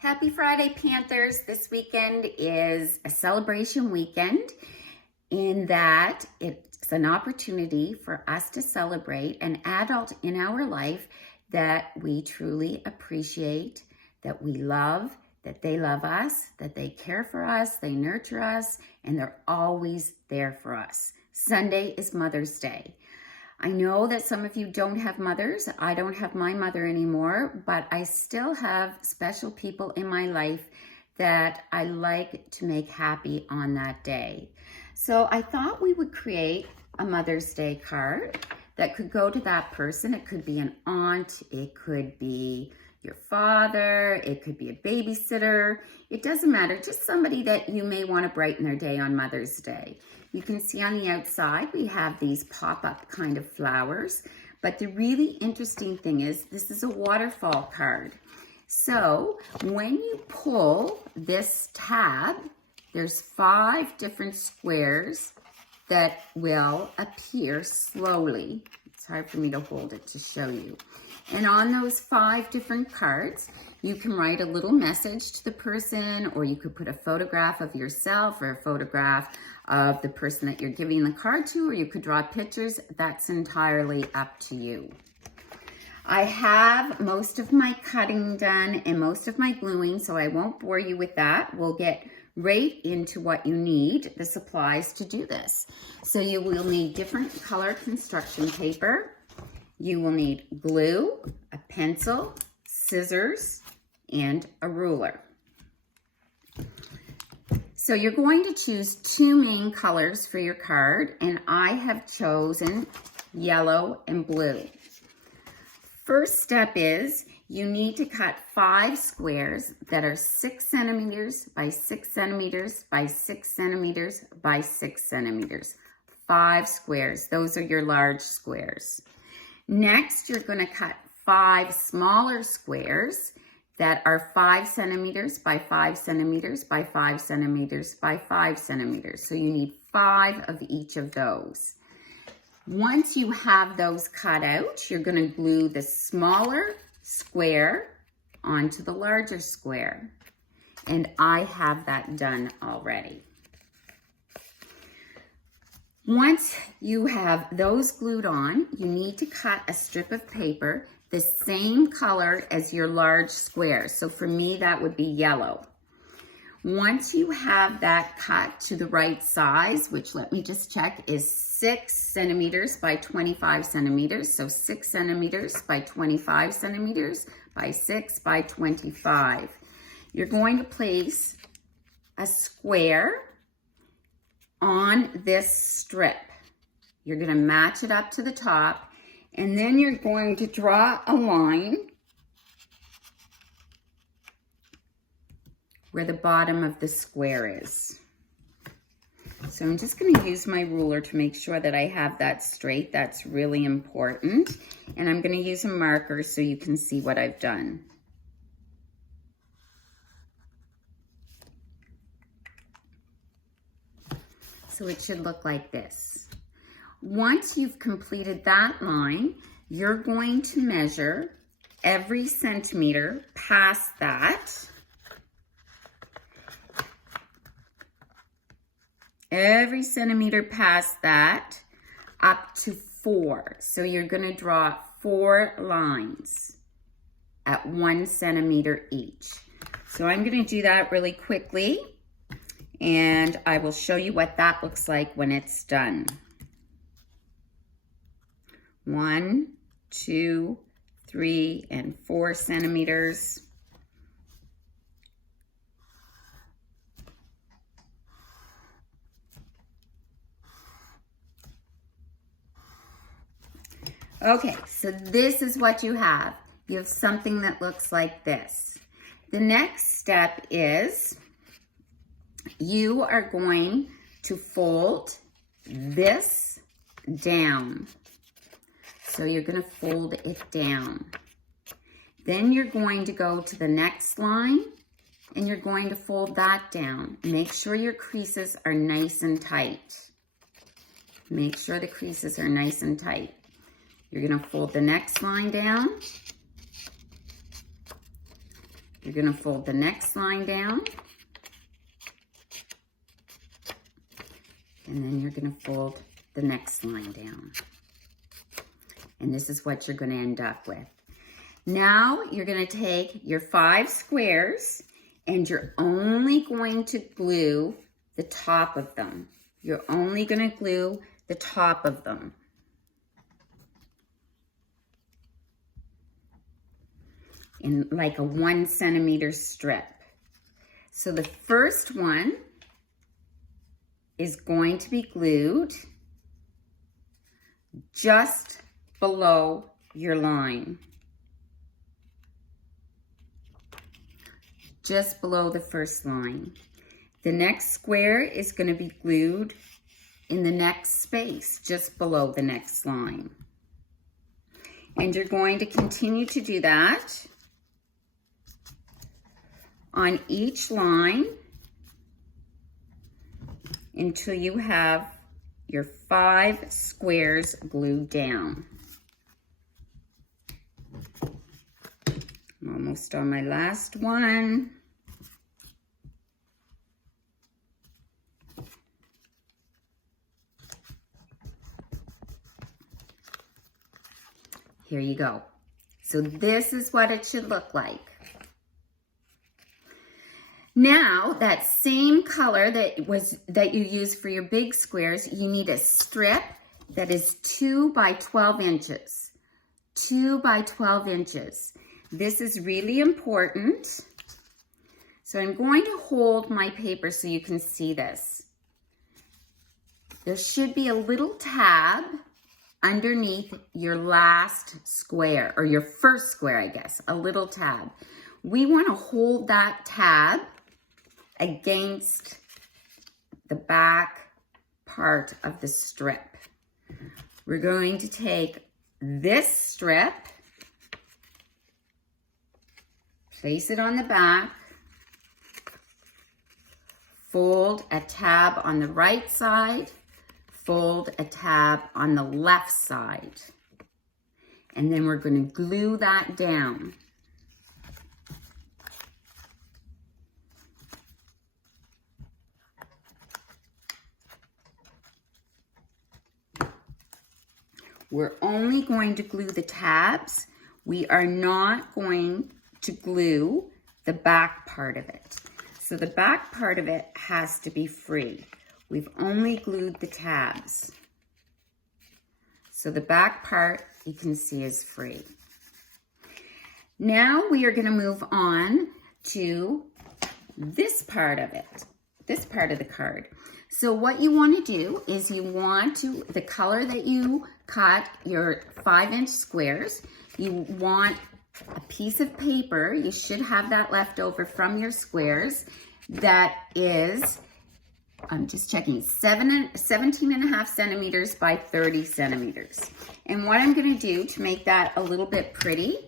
Happy Friday, Panthers. This weekend is a celebration weekend in that it's an opportunity for us to celebrate an adult in our life that we truly appreciate, that we love, that they love us, that they care for us, they nurture us, and they're always there for us. Sunday is Mother's Day. I know that some of you don't have mothers. I don't have my mother anymore, but I still have special people in my life that I like to make happy on that day. So I thought we would create a Mother's Day card that could go to that person. It could be an aunt, it could be your father, it could be a babysitter. It doesn't matter, just somebody that you may want to brighten their day on Mother's Day. You can see on the outside, we have these pop-up kind of flowers, but the really interesting thing is this is a waterfall card. So when you pull this tab, there's 5 different squares that will appear slowly. It's hard for me to hold it to show you. And on those 5 different cards, you can write a little message to the person, or you could put a photograph of yourself or a photograph of the person that you're giving the card to, or you could draw pictures. That's entirely up to you. I have most of my cutting done and most of my gluing, so I won't bore you with that. We'll get right into what you need, the supplies to do this. So you will need different color construction paper. You will need glue, a pencil, scissors, and a ruler. So you're going to choose 2 main colors for your card, and I have chosen yellow and blue. First step is you need to cut 5 squares that are 6 centimeters by 6 centimeters by 6 centimeters by 6 centimeters. 5 squares, those are your large squares. Next, you're going to cut 5 smaller squares that are 5 centimeters by 5 centimeters by 5 centimeters by 5 centimeters. So you need 5 of each of those. Once you have those cut out, you're going to glue the smaller square onto the larger square. And I have that done already. Once you have those glued on, you need to cut a strip of paper the same color as your large square. So for me, that would be yellow. Once you have that cut to the right size, which let me just check, is 6 centimeters by 25 centimeters. So 6 centimeters by 25 centimeters by 6 by 25. You're going to place a square on this strip. You're going to match it up to the top, and then you're going to draw a line where the bottom of the square is. So I'm just going to use my ruler to make sure that I have that straight. That's really important. And I'm going to use a marker so you can see what I've done. So it should look like this. Once you've completed that line, you're going to measure every centimeter past that. Every centimeter past that up to 4. So you're going to draw 4 lines at 1 centimeter each. So I'm going to do that really quickly, and I will show you what that looks like when it's done. 1, 2, 3, and 4 centimeters. Okay, so this is what you have. You have something that looks like this. The next step is you are going to fold this down. So you're going to fold it down. Then you're going to go to the next line and you're going to fold that down. Make sure your creases are nice and tight. Make sure the creases are nice and tight. You're going to fold the next line down You're going to fold the next line down. And then you're going to fold the next line down. And this is what you're going to end up with. Now you're going to take your 5 squares and you're only going to glue the top of them. You're only going to glue the top of them. In like a 1 centimeter strip. So the first one is going to be glued just below your line. Just below the first line. The next square is going to be glued in the next space, just below the next line. And you're going to continue to do that on each line until you have your 5 squares glued down. I'm almost on my last one. Here you go. So this is what it should look like. Now, that same color that you use for your big squares, you need a strip that is 2 by 12 inches. 2 by 12 inches. This is really important. So I'm going to hold my paper so you can see this. There should be a little tab underneath your last square, or your first square, I guess, a little tab. We want to hold that tab against the back part of the strip. We're going to take this strip, place it on the back, fold a tab on the right side, fold a tab on the left side. And then we're going to glue that down. We're only going to glue the tabs. We are not going to glue the back part of it. So the back part of it has to be free. We've only glued the tabs. So the back part you can see is free. Now we are going to move on to this part of it, this part of the card. So what you want to do is you want to, the color that you cut your 5-inch squares, you want a piece of paper, you should have that left over from your squares, that is, I'm just checking, 17.5 centimeters by 30 centimeters. And what I'm going to do to make that a little bit pretty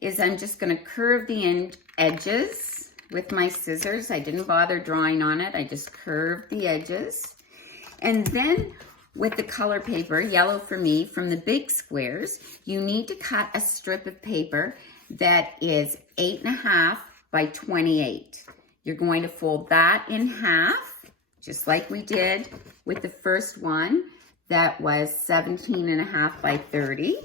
is I'm just going to curve the edges with my scissors. I didn't bother drawing on it. I just curved the edges. And then with the color paper, yellow for me, from the big squares, you need to cut a strip of paper that is 8.5 by 28. You're going to fold that in half, just like we did with the first one that was 17.5 by 30.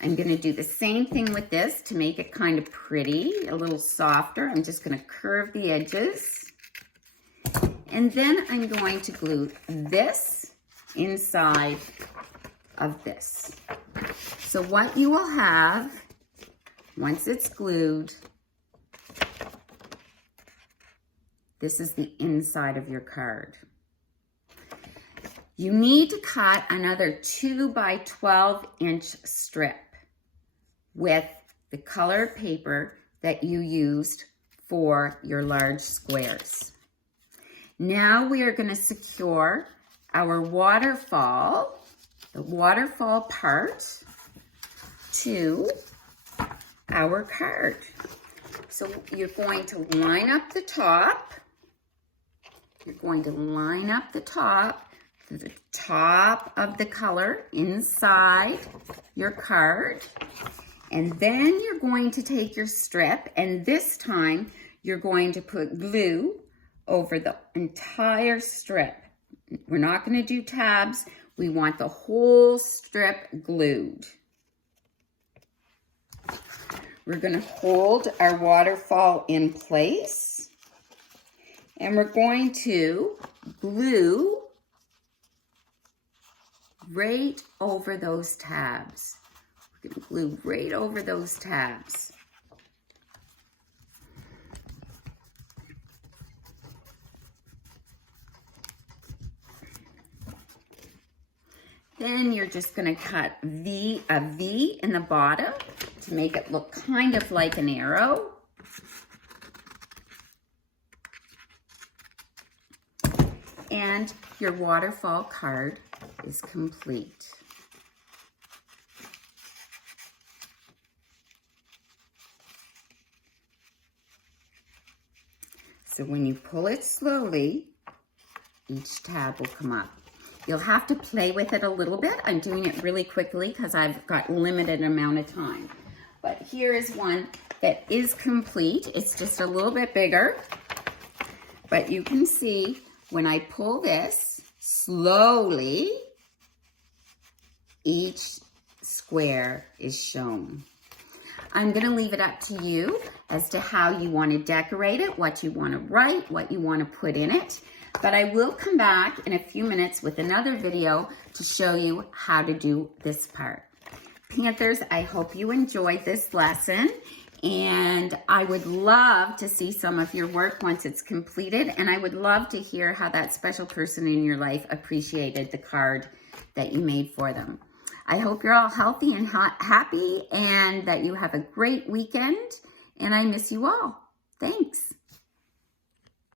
I'm going to do the same thing with this to make it kind of pretty, a little softer. I'm just going to curve the edges. And then I'm going to glue this inside of this. So what you will have, once it's glued, this is the inside of your card. You need to cut another 2 by 12 inch strip with the colored paper that you used for your large squares. Now we are going to secure our waterfall, the waterfall part, to our card. So you're going to line up the top. You're going to line up the top to the top of the color inside your card. And then you're going to take your strip, and this time you're going to put glue over the entire strip. We're not going to do tabs. We want the whole strip glued. We're going to hold our waterfall in place, and we're going to glue right over those tabs. We're going to glue right over those tabs. Then you're just going to cut a V in the bottom to make it look kind of like an arrow. And your waterfall card is complete. So when you pull it slowly, each tab will come up. You'll have to play with it a little bit. I'm doing it really quickly because I've got limited amount of time. But here is one that is complete. It's just a little bit bigger. But you can see when I pull this slowly, each square is shown. I'm going to leave it up to you as to how you want to decorate it, what you want to write, what you want to put in it. But I will come back in a few minutes with another video to show you how to do this part. Panthers, I hope you enjoyed this lesson, and I would love to see some of your work once it's completed, and I would love to hear how that special person in your life appreciated the card that you made for them. I hope you're all healthy and happy, and that you have a great weekend, and I miss you all. Thanks.